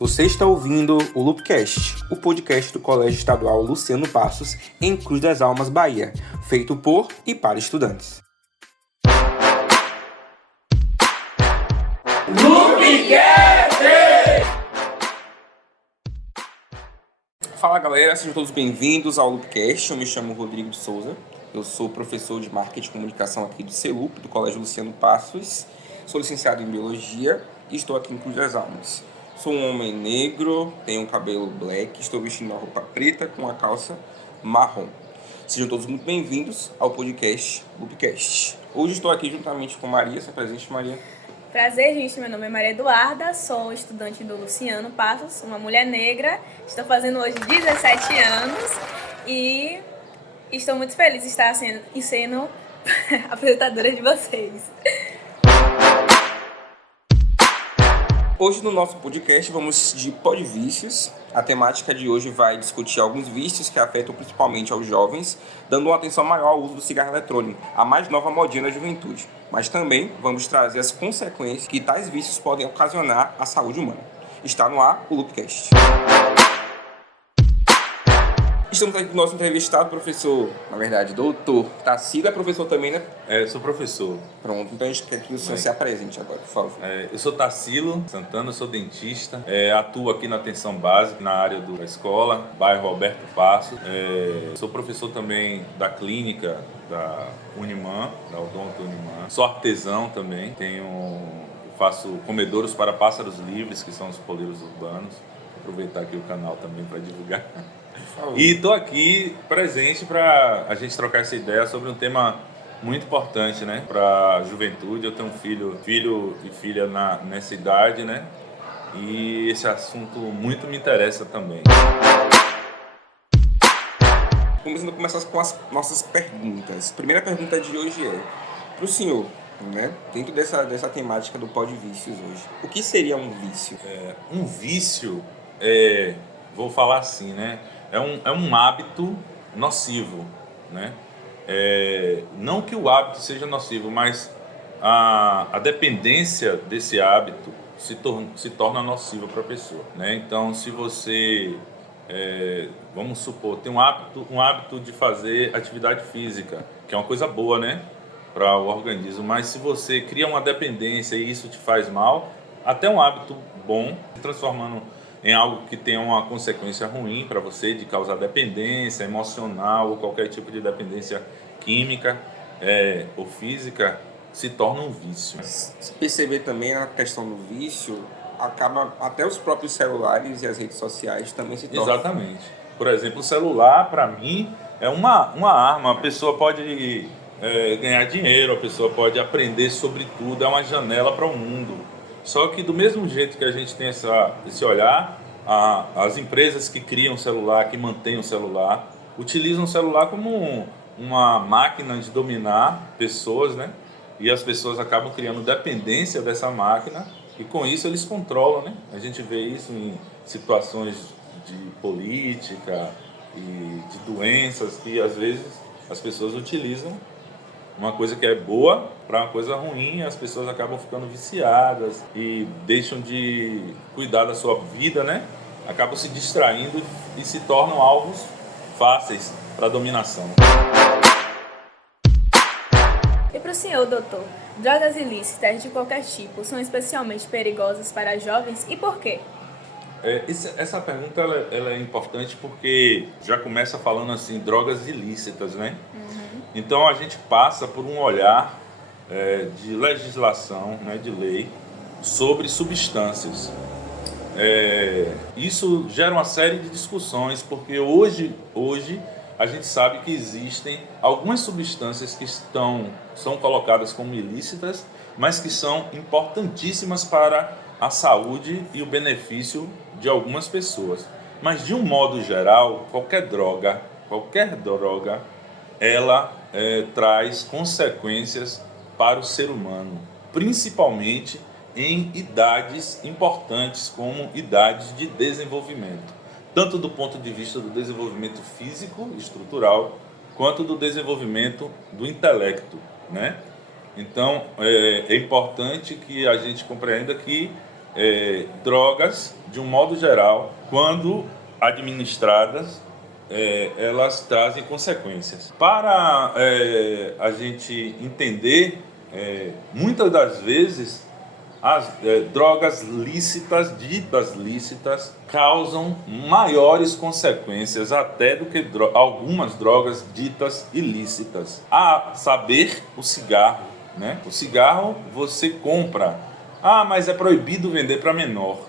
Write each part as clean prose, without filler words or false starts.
Você está ouvindo o Loopcast, o podcast do Colégio Estadual Luciano Passos, em Cruz das Almas, Bahia, feito por e para estudantes. Loopcast! Fala galera, sejam todos bem-vindos ao Loopcast. Eu me chamo Rodrigo de Souza, eu sou professor de Marketing e Comunicação aqui do CELUP, do Colégio Luciano Passos. Sou licenciado em Biologia e estou aqui em Cruz das Almas. Sou um homem negro, tenho um cabelo black, estou vestindo uma roupa preta com uma calça marrom. Sejam todos muito bem-vindos ao podcast Loopcast. Hoje estou aqui juntamente com Maria. Se apresente, Maria. Prazer, gente. Meu nome é Maria Eduarda, sou estudante do Luciano Passos, uma mulher negra. Estou fazendo hoje 17 anos e estou muito feliz de estar sendo apresentadora de vocês. Hoje no nosso podcast vamos de podvícios. A temática de hoje vai discutir alguns vícios que afetam principalmente aos jovens, dando uma atenção maior ao uso do cigarro eletrônico, a mais nova modinha da juventude. Mas também vamos trazer as consequências que tais vícios podem ocasionar à saúde humana. Está no ar o Loopcast. Estamos aqui com o nosso entrevistado, professor, doutor Tarsilo. É professor também, né? Sou professor. Pronto, então a gente quer que o senhor se apresente agora, por favor. Eu sou Tarsilo Santana, sou dentista, atuo aqui na atenção básica, na área da escola, bairro Alberto Passos. Sou professor também da clínica da Uniman, da Odonto Uniman. Sou artesão também, faço comedouros para pássaros livres, que são os poleiros urbanos. Vou aproveitar aqui o canal também para divulgar. E estou aqui presente para a gente trocar essa ideia sobre um tema muito importante, né, para a juventude. Eu tenho um filho e filha nessa idade, né, e esse assunto muito me interessa também. Vamos começar com as nossas perguntas. A primeira pergunta de hoje é para o senhor, né, dentro dessa temática do podvícios hoje. O que seria um vício? Um vício, vou falar assim, né? É um hábito nocivo, né? Não que o hábito seja nocivo, mas a dependência desse hábito se torna nociva para a pessoa, né? Então, se você, vamos supor, tem um hábito de fazer atividade física, que é uma coisa boa, né, para o organismo, mas se você cria uma dependência e isso te faz mal, até um hábito bom se transformando em algo que tenha uma consequência ruim para você, de causar dependência emocional ou qualquer tipo de dependência química ou física, se torna um vício. Se perceber também a questão do vício, acaba até os próprios celulares e as redes sociais também se tornam. Exatamente. Por exemplo, o celular, para mim, é uma arma. A pessoa pode ganhar dinheiro, a pessoa pode aprender sobre tudo, é uma janela para o mundo. Só que do mesmo jeito que a gente tem esse olhar, as empresas que criam o celular, que mantêm o celular, utilizam o celular como uma máquina de dominar pessoas, né? E as pessoas acabam criando dependência dessa máquina e com isso eles controlam, né? A gente vê isso em situações de política e de doenças que às vezes as pessoas utilizam uma coisa que é boa para uma coisa ruim, as pessoas acabam ficando viciadas e deixam de cuidar da sua vida, né? Acabam se distraindo e se tornam alvos fáceis para dominação. E para o senhor, doutor, drogas ilícitas de qualquer tipo são especialmente perigosas para jovens e por quê? Essa pergunta ela é importante porque já começa falando assim, drogas ilícitas, né? Então a gente passa por um olhar de legislação, né, de lei, sobre substâncias. Isso gera uma série de discussões, porque hoje a gente sabe que existem algumas substâncias que são colocadas como ilícitas, mas que são importantíssimas para a saúde e o benefício de algumas pessoas. Mas de um modo geral, qualquer droga, ela traz consequências para o ser humano, principalmente em idades importantes como idades de desenvolvimento, tanto do ponto de vista do desenvolvimento físico, estrutural, quanto do desenvolvimento do intelecto, né? Então, é importante que a gente compreenda que drogas, de um modo geral, quando administradas, elas trazem consequências. Para a gente entender, muitas das vezes, as drogas lícitas, ditas lícitas, causam maiores consequências até do que algumas drogas ditas ilícitas. A saber, o cigarro, né? O cigarro você compra. Ah, mas é proibido vender para menor.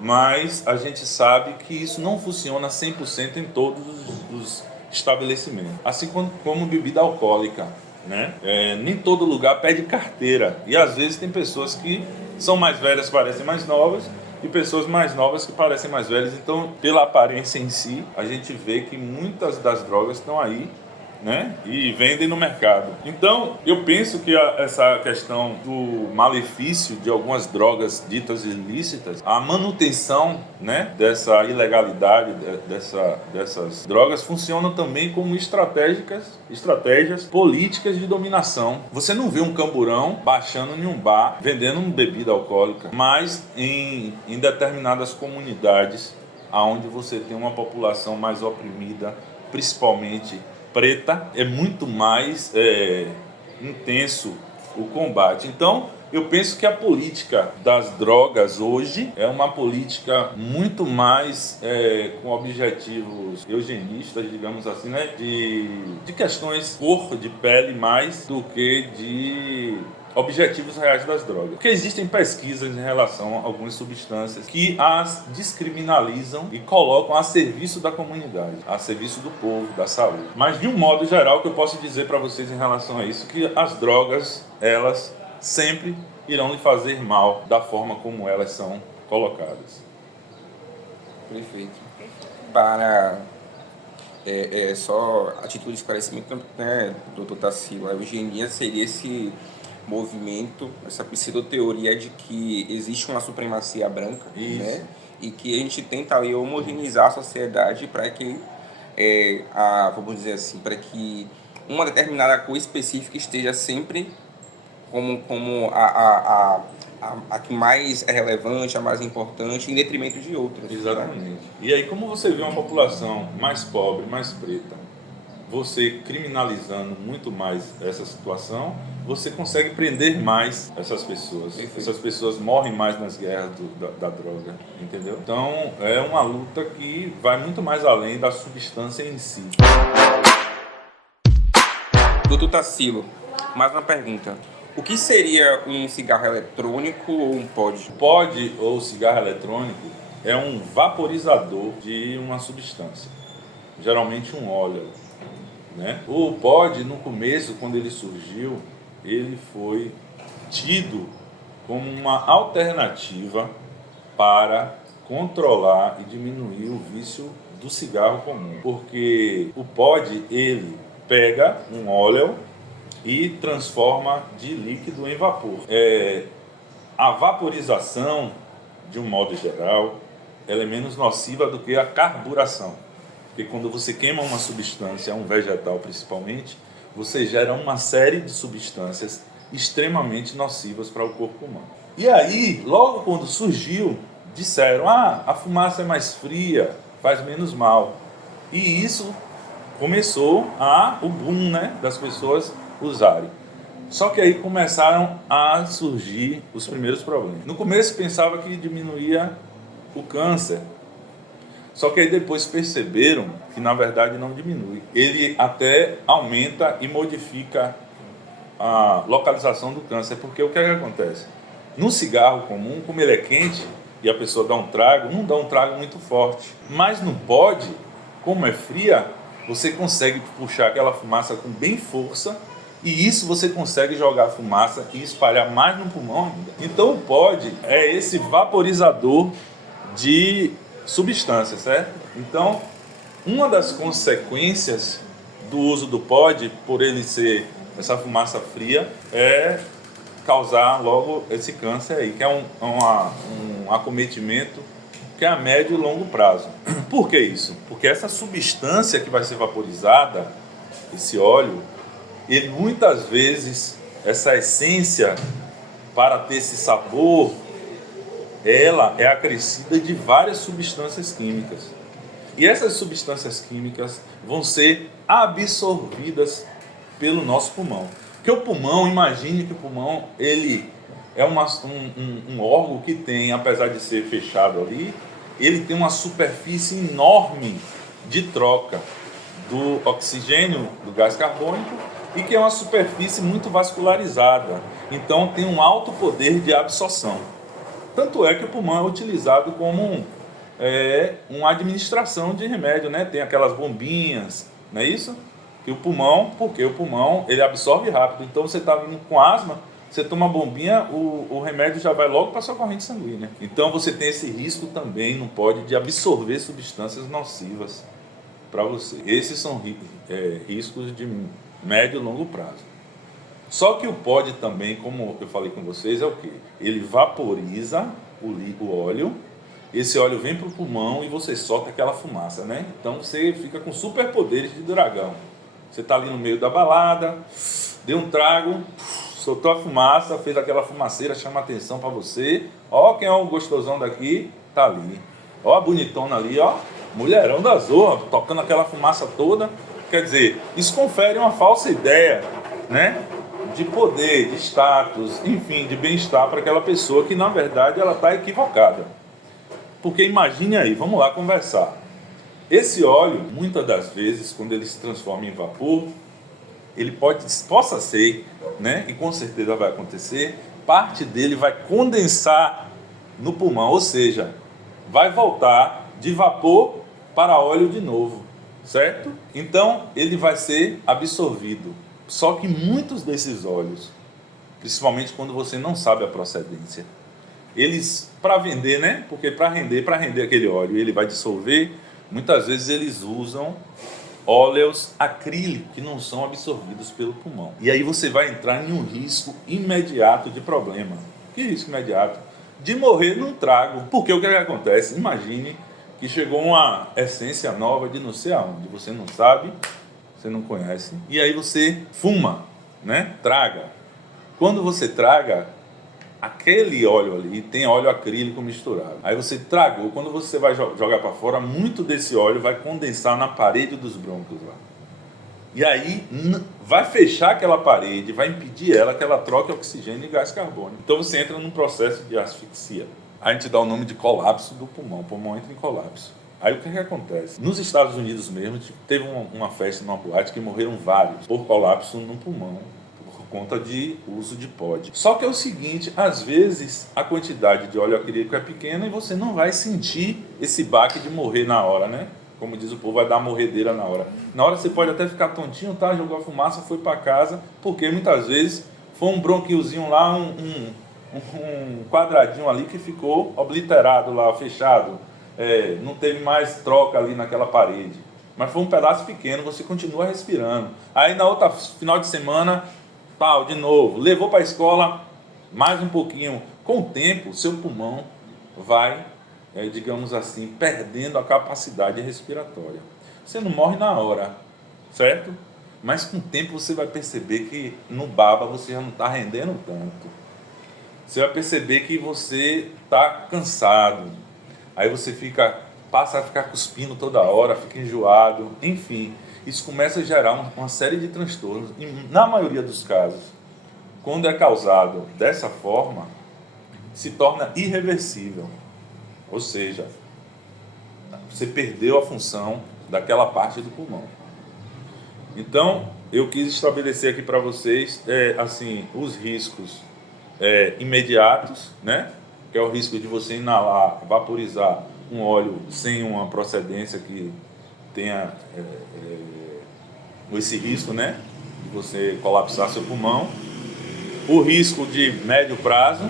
Mas a gente sabe que isso não funciona 100% em todos os estabelecimentos. Assim como bebida alcoólica, né? Nem todo lugar pede carteira. E às vezes tem pessoas que são mais velhas que parecem mais novas e pessoas mais novas que parecem mais velhas. Então, pela aparência em si, a gente vê que muitas das drogas estão aí, né? E vendem no mercado. Então, eu penso que essa questão do malefício de algumas drogas ditas ilícitas, a manutenção, né, dessa ilegalidade dessas drogas funcionam também como estratégias políticas de dominação. Você não vê um camburão baixando em um bar vendendo uma bebida alcoólica, mas em determinadas comunidades onde você tem uma população mais oprimida, principalmente preta, é muito mais intenso o combate. Então, eu penso que a política das drogas hoje é uma política muito mais com objetivos eugenistas, digamos assim, né? De questões cor de pele mais do que de objetivos reais das drogas. Porque existem pesquisas em relação a algumas substâncias que as descriminalizam e colocam a serviço da comunidade, a serviço do povo, da saúde. Mas de um modo geral, o que eu posso dizer para vocês em relação a isso, que as drogas, elas sempre irão lhe fazer mal da forma como elas são colocadas. Perfeito. Para só a título de esclarecimento, né, doutor Tarsila, a eugenia seria esse movimento, essa pseudo-teoria de que existe uma supremacia branca, né? E que a gente tenta ali homogeneizar a sociedade para que, vamos dizer assim, para que uma determinada coisa específica esteja sempre como a que mais é relevante, a mais importante, em detrimento de outras. Exatamente. Né? E aí, como você vê uma população mais pobre, mais preta, você criminalizando muito mais essa situação, você consegue prender mais essas pessoas. Perfeito. Essas pessoas morrem mais nas guerras da droga, entendeu? Então, é uma luta que vai muito mais além da substância em si. Doutor Tarsila, mais uma pergunta. O que seria um cigarro eletrônico ou um pod? Pod ou cigarro eletrônico é um vaporizador de uma substância, geralmente um óleo, né? O pod, no começo, quando ele surgiu, ele foi tido como uma alternativa para controlar e diminuir o vício do cigarro comum, porque o pod, ele pega um óleo e transforma de líquido em vapor. A vaporização, de um modo geral, ela é menos nociva do que a carburação. Porque quando você queima uma substância, um vegetal principalmente, você gera uma série de substâncias extremamente nocivas para o corpo humano. E aí, logo quando surgiu, disseram, a fumaça é mais fria, faz menos mal. E isso começou o boom, né, das pessoas usarem. Só que aí começaram a surgir os primeiros problemas. No começo pensava que diminuía o câncer. Só que aí depois perceberam que na verdade não diminui. Ele até aumenta e modifica a localização do câncer. Porque o que é que acontece? No cigarro comum, como ele é quente e a pessoa dá um trago, não dá um trago muito forte. Mas no pod, como é fria, você consegue puxar aquela fumaça com bem força. E isso você consegue jogar fumaça e espalhar mais no pulmão ainda. Então o pod é esse vaporizador de substância, certo? Então, uma das consequências do uso do pod, por ele ser essa fumaça fria, é causar logo esse câncer aí, que é um acometimento que é a médio e longo prazo. Por que isso? Porque essa substância que vai ser vaporizada, esse óleo, ele muitas vezes, essa essência, para ter esse sabor, ela é acrescida de várias substâncias químicas. E essas substâncias químicas vão ser absorvidas pelo nosso pulmão. Porque o pulmão, imagine que o pulmão ele é um órgão que tem, apesar de ser fechado ali, ele tem uma superfície enorme de troca do oxigênio, do gás carbônico, e que é uma superfície muito vascularizada. Então tem um alto poder de absorção. Tanto é que o pulmão é utilizado como uma administração de remédio, né? Tem aquelas bombinhas, não é isso? E porque o pulmão ele absorve rápido. Então você está vindo com asma, você toma a bombinha, o remédio já vai logo para a sua corrente sanguínea. Então você tem esse risco também, não pode, de absorver substâncias nocivas para você. Esses são riscos de médio e longo prazo. Só que o POD também, como eu falei com vocês, é o quê? Ele vaporiza o óleo, esse óleo vem para o pulmão e você solta aquela fumaça, né? Então você fica com superpoderes de dragão. Você está ali no meio da balada, deu um trago, soltou a fumaça, fez aquela fumaceira, chama atenção para você. Ó, quem é o gostosão daqui? Tá ali. Ó, a bonitona ali, ó, mulherão da zorra, tocando aquela fumaça toda. Quer dizer, isso confere uma falsa ideia, né? De poder, de status, enfim, de bem-estar para aquela pessoa que, na verdade, ela está equivocada. Porque imagine aí, vamos lá conversar. Esse óleo, muitas das vezes, quando ele se transforma em vapor, ele possa ser, né, e com certeza vai acontecer, parte dele vai condensar no pulmão, ou seja, vai voltar de vapor para óleo de novo, certo? Então, ele vai ser absorvido. Só que muitos desses óleos, principalmente quando você não sabe a procedência, eles, para vender, né? Porque para render aquele óleo, ele vai dissolver, muitas vezes eles usam óleos acrílicos que não são absorvidos pelo pulmão. E aí você vai entrar em um risco imediato de problema. Que risco imediato? De morrer num trago. Porque o que acontece? Imagine que chegou uma essência nova de não sei aonde, você não sabe, você não conhece, e aí você fuma, né? Traga. Quando você traga, aquele óleo ali tem óleo acrílico misturado. Aí você tragou, quando você vai jogar para fora, muito desse óleo vai condensar na parede dos brônquios lá. E aí vai fechar aquela parede, vai impedir ela que ela troque oxigênio e gás carbônico. Então você entra num processo de asfixia. A gente dá o nome de colapso do pulmão. O pulmão entra em colapso. Aí o que acontece? Nos Estados Unidos mesmo, teve uma festa numa boate que morreram vários por colapso no pulmão, por conta de uso de POD. Só que é o seguinte, às vezes a quantidade de óleo acrílico é pequena e você não vai sentir esse baque de morrer na hora, né? Como diz o povo, vai dar morredeira na hora. Na hora você pode até ficar tontinho, tá? Jogou a fumaça, foi para casa, porque muitas vezes foi um bronquiozinho lá, um quadradinho ali que ficou obliterado lá, fechado. Não teve mais troca ali naquela parede. Mas foi um pedaço pequeno, você continua respirando. Aí na outra final de semana, tal, de novo, levou para a escola, mais um pouquinho. Com o tempo, seu pulmão vai, digamos assim, perdendo a capacidade respiratória. Você não morre na hora, certo? Mas com o tempo você vai perceber que no baba você já não está rendendo tanto. Você vai perceber que você está cansado. Aí você passa a ficar cuspindo toda hora, fica enjoado, enfim. Isso começa a gerar uma série de transtornos. E, na maioria dos casos, quando é causado dessa forma, se torna irreversível. Ou seja, você perdeu a função daquela parte do pulmão. Então, eu quis estabelecer aqui para vocês os riscos imediatos, né? Que é o risco de você inalar, vaporizar um óleo sem uma procedência que tenha esse risco, né? De você colapsar seu pulmão. O risco de médio prazo,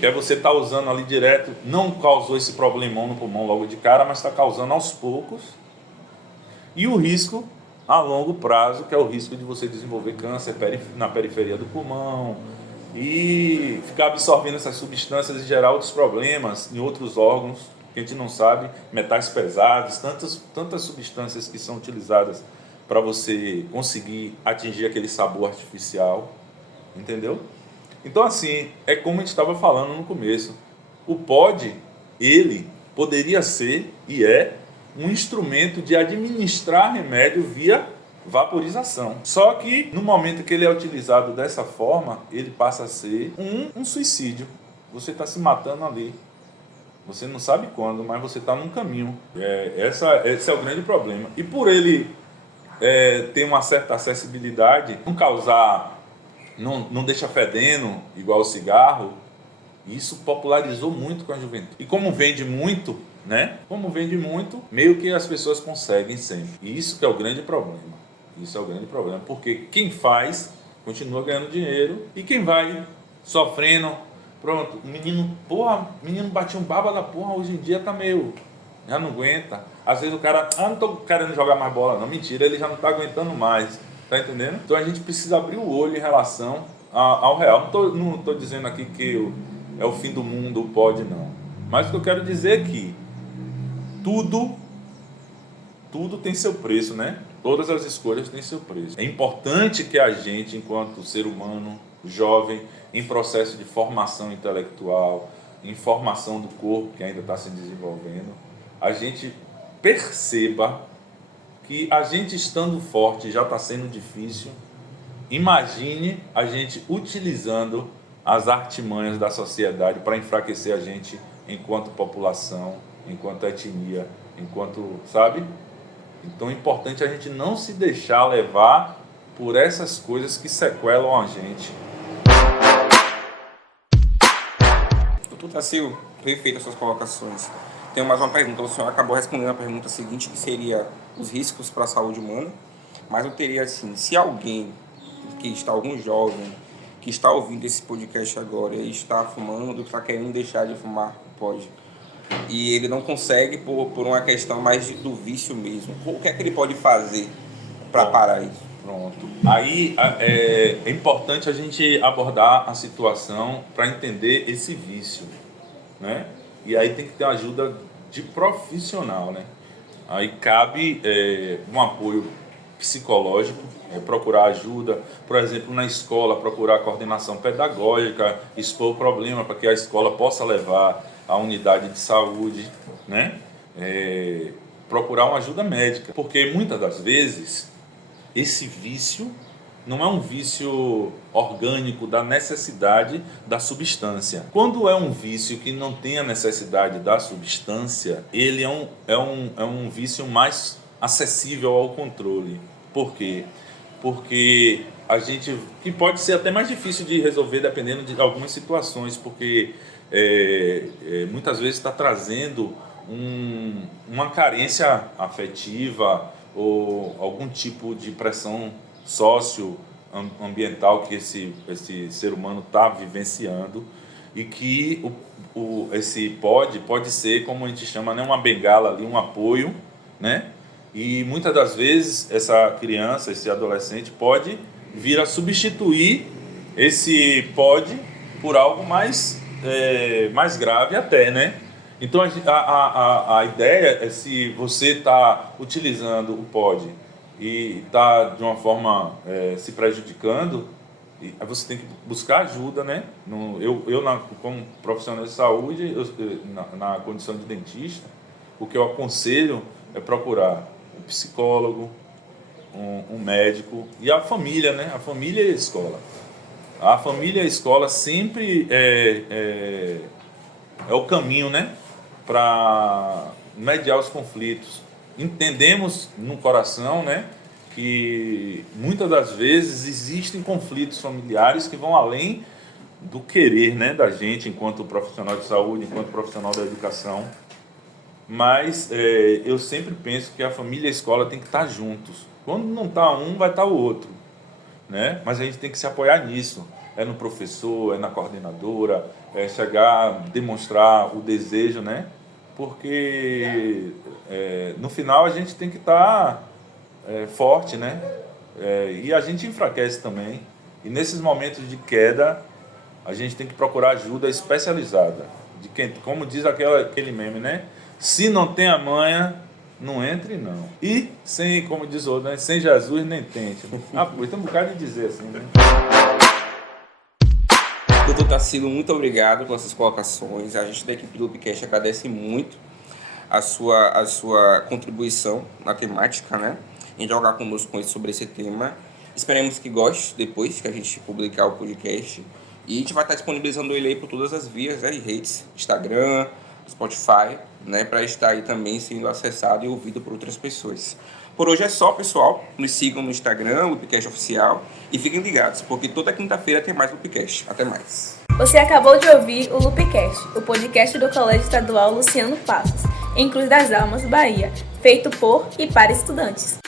que é você estar usando ali direto, não causou esse problemão no pulmão logo de cara, mas está causando aos poucos. E o risco a longo prazo, que é o risco de você desenvolver câncer na periferia do pulmão, e ficar absorvendo essas substâncias e gerar outros problemas em outros órgãos que a gente não sabe, metais pesados, tantas substâncias que são utilizadas para você conseguir atingir aquele sabor artificial, entendeu? Então assim, é como a gente estava falando no começo, O POD, ele poderia ser e é um instrumento de administrar remédio via vaporização. Só que no momento que ele é utilizado dessa forma, ele passa a ser um suicídio. Você está se matando ali. Você não sabe quando, mas você está num caminho. Esse é o grande problema. E por ele ter uma certa acessibilidade, não causar, não deixa fedendo igual o cigarro, isso popularizou muito com a juventude. E como vende muito, né? Como vende muito, meio que as pessoas conseguem sempre. E isso que é o grande problema. Isso é o grande problema. Porque quem faz continua ganhando dinheiro e quem vai sofrendo, pronto, o menino batia um baba da porra, hoje em dia tá meio, já não aguenta. Às vezes o cara, não tô querendo jogar mais bola não, mentira, ele já não tá aguentando mais, tá entendendo? Então a gente precisa abrir o olho em relação ao real. Não tô dizendo aqui que é o fim do mundo, o POD não. Mas o que eu quero dizer é que tudo tem seu preço, né? Todas as escolhas têm seu preço. É importante que a gente, enquanto ser humano, jovem, em processo de formação intelectual, em formação do corpo, que ainda está se desenvolvendo, a gente perceba que a gente estando forte já está sendo difícil. Imagine a gente utilizando as artimanhas da sociedade para enfraquecer a gente enquanto população, enquanto etnia, enquanto, sabe? Então é importante a gente não se deixar levar por essas coisas que sequelam a gente. Doutor Tassilo, perfeito as suas colocações. Tenho mais uma pergunta. O senhor acabou respondendo a pergunta seguinte, que seria os riscos para a saúde humana. Mas eu teria assim, se alguém, algum jovem, que está ouvindo esse podcast agora e está fumando, está querendo deixar de fumar, pode. E ele não consegue por uma questão mais do vício mesmo. O que é que ele pode fazer para parar isso? Pronto. Aí é importante a gente abordar a situação para entender esse vício, né? E aí tem que ter ajuda de profissional, né? Aí cabe um apoio psicológico, procurar ajuda, por exemplo, na escola, procurar coordenação pedagógica, expor o problema para que a escola possa levar à unidade de saúde, né? Procurar uma ajuda médica, porque muitas das vezes esse vício não é um vício orgânico da necessidade da substância. Quando é um vício que não tem a necessidade da substância, ele é um vício mais acessível ao controle. Por quê? Porque a gente, que pode ser até mais difícil de resolver dependendo de algumas situações, porque muitas vezes está trazendo uma carência afetiva ou algum tipo de pressão socioambiental que esse ser humano está vivenciando, e que esse pode ser, como a gente chama, né, uma bengala ali, um apoio, né? E muitas das vezes essa criança, esse adolescente pode vir a substituir esse POD por algo mais grave até, né? Então a ideia é, se você está utilizando o POD e está de uma forma se prejudicando, você tem que buscar ajuda, né? Como profissional de saúde, na condição de dentista, o que eu aconselho é procurar um psicólogo, um médico e a família, né? A família e a escola. A família e a escola sempre é o caminho, né? Para mediar os conflitos. Entendemos no coração, né, que muitas das vezes existem conflitos familiares que vão além do querer, né, da gente enquanto profissional de saúde, enquanto profissional da educação. Mas eu sempre penso que a família e a escola tem que estar juntos. Quando não está um, vai estar o outro, né? Mas a gente tem que se apoiar nisso. É no professor, é na coordenadora, chegar, demonstrar o desejo, né? Porque no final a gente tem que estar forte, né? E a gente enfraquece também. E nesses momentos de queda, a gente tem que procurar ajuda especializada. De quem, como diz aquele meme, né? Se não tem a manha, não entre não. E, como diz o outro, né? Sem Jesus nem tente. Tem um bocado de dizer assim, né? Doutor Tarsilo, muito obrigado pelas suas colocações. A gente da equipe do Loopcast agradece muito a sua contribuição na temática, né? Em jogar conosco sobre esse tema. Esperemos que goste depois que a gente publicar o podcast. E a gente vai estar disponibilizando ele aí por todas as vias, né, e redes, Instagram, Spotify, né, para estar aí também sendo acessado e ouvido por outras pessoas. Por hoje é só, pessoal. Nos sigam no Instagram, Loopcast Oficial, e fiquem ligados, porque toda quinta-feira tem mais Loopcast. Até mais. Você acabou de ouvir o Loopcast, o podcast do Colégio Estadual Luciano Passos, em Cruz das Almas, Bahia, feito por e para estudantes.